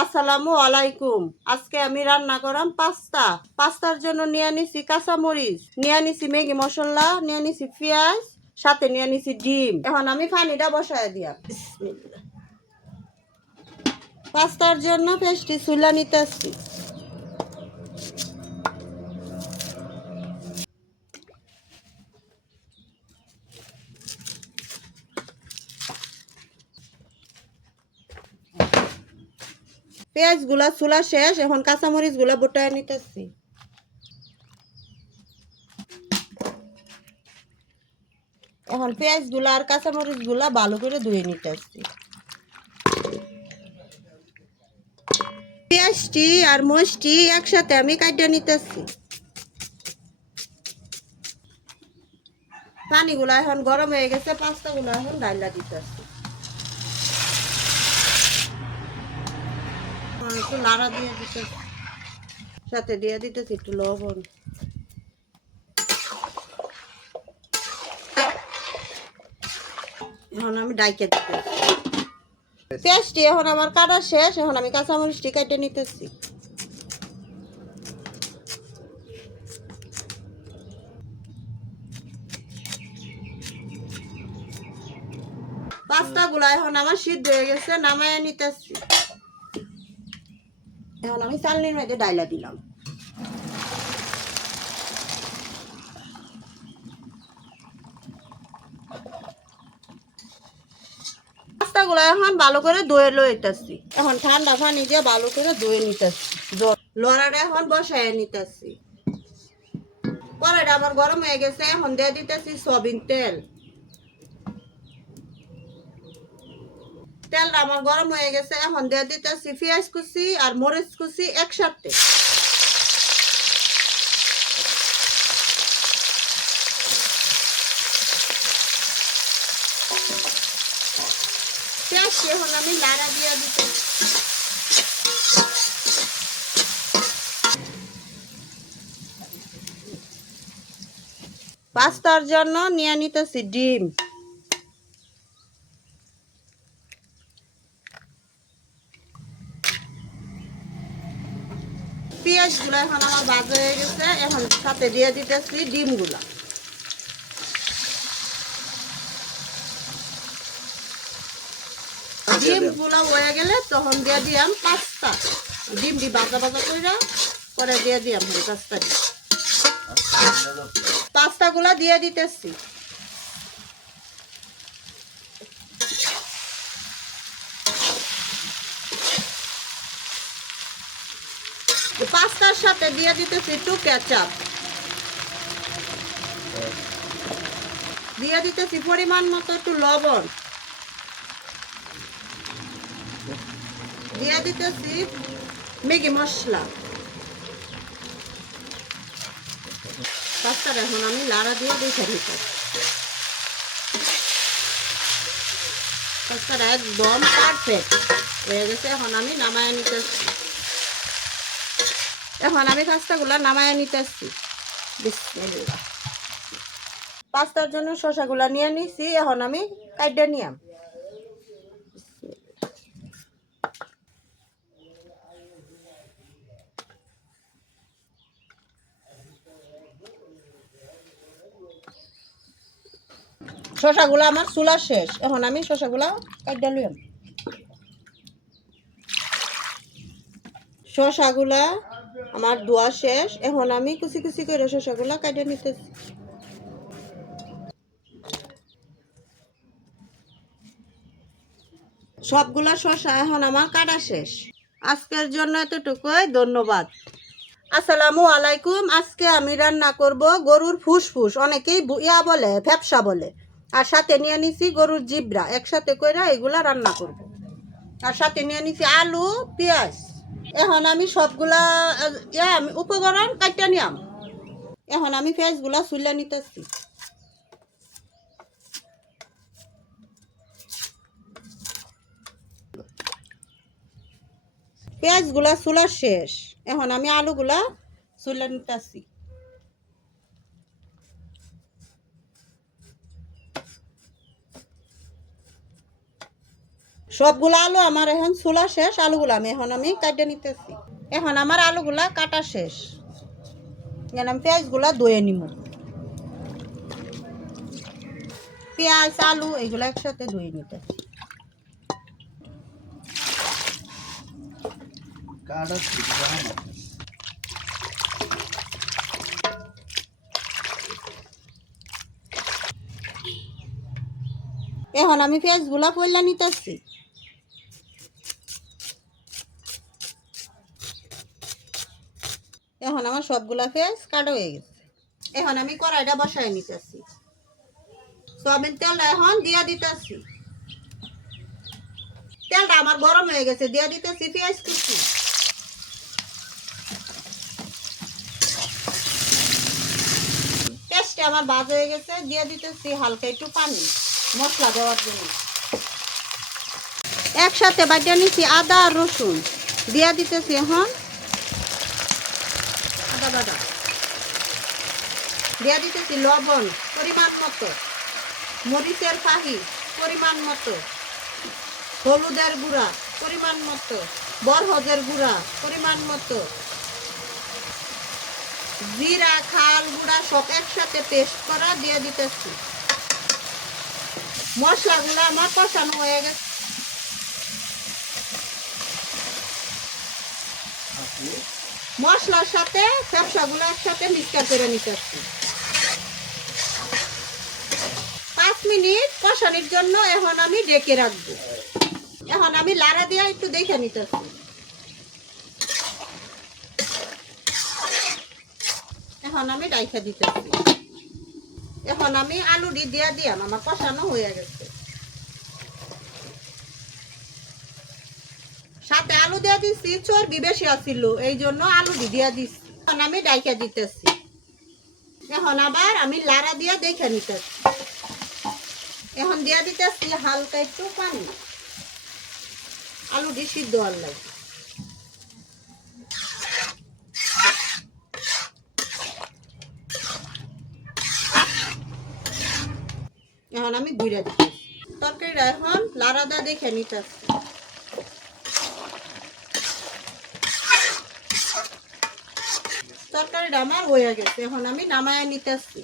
আসসালামু আলাইকুম। আজকে আমি রান্না করাম পাস্তা। পাস্তার জন্য নিয়ে নিছি কাঁচামরিচ, নিয়ে নিছি ম্যাগি মশলা, নিয়ে নিছি পেঁয়াজ, সাথে নিয়ে নিছি ডিম। এখন আমি পানিটা বসায় দিয়াম। বিসমিল্লাহ। পাস্তার জন্য পেস্টটি চুলা নিতেছি। পেঁয়াজ গুলা চুলা শেষ, এখন কাঁচামরিচ গুলা বটায় নিতেছি। এখন পেঁয়াজ গুলা আর কাঁচামরিচ গুলা ভালো করে ধুয়ে নিতেছি। পেঁয়াজটি আর মরিচটি একসাথে আমি কাটিয়ে নিতেছি। পানিগুলা এখন গরম হয়ে গেছে, পাস্তাগুলো এখন ডাইলা দিতেছি। একটু নাড়া দিয়ে দিতেছি, সাথে দিয়ে দিতেছি একটু লবণ। এখন আমি ডাইকে দিতেছি। পেঁয়াজটি এখন আমার কাটা শেষ, এখন আমি কাঁচামরিচটি কেটে নিতেছি। পাস্তাগুলো এখন আমার সিদ্ধ হয়ে গেছে, নামায় নিতেছি। এখন আমি চালনির মধ্যে ডাইলা দিলাম। পাস্তাগুলো এখন ভালো করে ধুয়ে লইতেছি। এখন ঠান্ডা পানি দিয়ে ভালো করে ধুয়ে নিতেছি। লড়াটা এখন বসায় নিতেছি। কড়াইটা আমার গরম হয়ে গেছে, এখন দিয়ে দিতেছি সয়াবিন তেল। তেলটা আমার গরম হয়ে গেছে, এখন দিয়ে দিতেছি পেঁয়াজ কুচি আর মরিচ কুচি একসাথে। পেঁয়াজটি এখন আমি নাড়া দিয়ে দিতে। পাস্তার জন্য নিয়ে নিতেছি ডিম। পেঁয়াজগুলো এখন আমার ভাজা হয়ে গেছে, এখন সাথে দিয়ে দিতেছি ডিমগুলা। ডিমগুলো হয়ে গেলে তখন দিয়ে দিয়াম পাস্তা। ডিমটি ভাজা ভাজা কইরা পরে দিয়ে দিয়াম পাস্তা। পাস্তাগুলা দিয়ে দিতেছি। পাস্তার সাথে দিয়ে দিতেছি একটু কেচাপ, দিয়ে দিতেছি পরিমাণ মতো একটু লবণ, দিয়ে দিতেছি ম্যাগি মশলা। পাস্তাটা এখন আমি লাড়া দিয়ে দেখে নিতে। পাস্তাটা একদম পারফেক্ট হয়ে গেছে, এখন আমি নামায় নিতেছি। এখন আমি পাস্তাগুলা নামায় নিতেছি। বিসমিল্লাহ। পাস্তার জন্য শসাগুলা নিয়ে নিছি, এখন আমি কাইটে নিয়াম। শসাগুলা আমার চুলা শেষ, এখন আমি শসাগুলা কাইটে নিয়াম। শসাগুলা আমার ধোয়া শেষ, এখন আমি কুচি কুচি করে শসাগুলা কাইটে নিতেছি। সবগুলা শসা এখন আমার কাটা শেষ। আজকের জন্য এতটুকুই, ধন্যবাদ। আসসালামু আলাইকুম। আজকে আমি রান্না করব গরুর ফুসফুস, অনেকেই বলে ফ্যাপসা বলে, আর সাথে নিয়ে নিছি গরুর জিব্রা, একসাথে কইরা এগুলা রান্না করব। আর সাথে নিয়ে নিছি আলু, পেঁয়াজ। এখন আমি সবগুলা আমি উপকরণ কাটতে নিয়াম। এখন আমি পেঁয়াজগুলা চুলা নিতেছি। পেঁয়াজগুলা চুলা শেষ, এখন আমি আলুগুলা চুলা নিতেছি। সবগুলো আলু আমার এখন ছোলা শেষ, আলুগুলো আমি কাটে নিতেছি। এখন আমার আলুগুলা কাটা শেষ, যেন আমি পেঁয়াজগুলা ধুয়ে নিব। পেঁয়াজ আলু এগুলো একসাথে ধুয়ে নিতে। এখন আমি পেঁয়াজগুলা পয়লা নিতেছি। এখন আমার সবগুলা পেঁয়াজ কাটা হয়ে গেছে। এখন আমি কড়াইটা বসায় নিতেছি। সয়াবিন তেলটা এখন দিয়া দিতেছি। তেলটা আমার গরম হয়ে গেছে, দিয়া দিতেছি পেঁয়াজ কুচি। পেঁয়াজটা আমার ভাজা হয়ে গেছে, দিয়ে দিতেছি হালকা একটু পানি মশলা দেওয়ার জন্য। একসাথে বাটিয়ে নিচ্ছি আদা আর রসুন, দিয়া দিতেছি এখন আদা বাটা। দিয়া দিতেছি লবণ পরিমাণ মতো, মরিচের ফাহি পরিমাণ মতো, হলুদের গুঁড়া পরিমাণ মতো, বরহদের গুঁড়া পরিমাণ মতো, জিরা খাল গুঁড়া সব একসাথে পেস্ট করা দিয়ে দিতেছি। মশলাগুলো আমার কষানো হয়ে গেছে। মশলার সাথে ফ্যাপসাগুলো একসাথে মিক্সচার করে নিতেছি। 5 মিনিট কষানোর জন্য এখন আমি ঢেকে রাখবো। এখন আমি লাড়া দিয়ে একটু দেখে নিতেছি। এখন আমি ডাইখা দিতেছি। এখন আমি আলু দিয়ে দিয়াম, আমার কষানো হয়ে গেছে। সাথে আলু দিয়ে দিচ্ছি, চর্বি বেশি আছিল এই জন্য আলু দিয়ে দিচ্ছি। এখন আমি ডাইখা দিতেছি। এখন আবার আমি লাড়া দিয়ে দেখে নিতেছি। এখন দিয়ে দিতেছি হালকা একটু পানি, আলুটি সিদ্ধ হওয়ার লাগে। এখন আমি ঘুরে দিতেছি। তরকারিটা এখন লাড়া দিয়ে দেখে নিতেছি। তরকারিটা আমার হয়ে গেছে, এখন আমি নামায় নিতেছি।